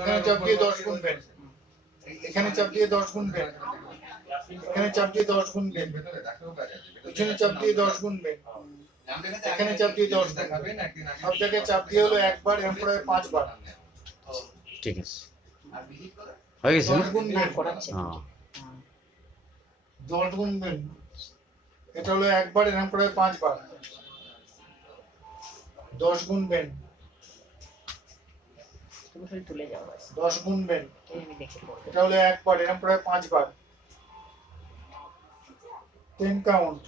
এখানে চাপ দিয়ে 10 গুনবেন, এখানে চাপ দিয়ে 10 গুনবেন, এখানে চাপ দিয়ে 10 গুনবেন, পিছনে চাপ দিয়ে 10 গুনবেন, এখানে চাপ দিয়ে 10 গুনবেন। সব জায়গায় চাপ দিয়ে হলো একবার, এরকম করে 5 বার। ঠিক আছে, হয়ে গেছে 10 গুনবেন, হ্যাঁ 10 গুনবেন, এটা হলো একবার, এরকম করে 5 বার। 10 গুনবেন, তুলে যাও 10 গুনবেন, দেখে এটা হলো একবার, এরকম করে 5 বার। 10 কাউন্ট,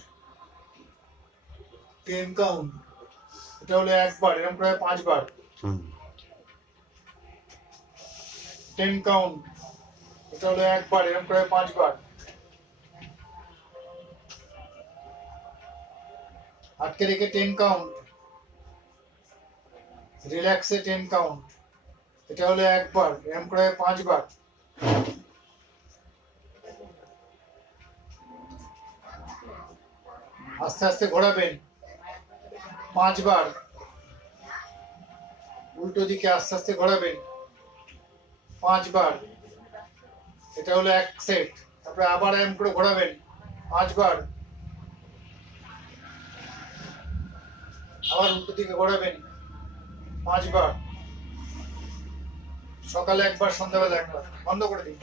10 কাউন্ট, এটা হলো একবার, এরকম করে 5 বার। 10 কাউন্ট, এটা হলো একবার, এরকম করে 5 বার। আটকে রেখে 10 কাউন্ট, রিল্যাক্সে 10 কাউন্ট, এটা হলো একবার, এরকম করে 5 বার। আস্তে আস্তে ঘোরাবেন 5 বার, উল্টো দিকে আস্তে আস্তে ঘোরাবেন 5 বার, এটা হলো এক সেট। তারপরে আবার এরকম করে ঘোরাবেন 5 বার, আবার উল্টো দিকে ঘোরাবেন 5 বার। সকালে একবার, সন্ধ্যাবেলা একবার। বন্ধ করে দিন।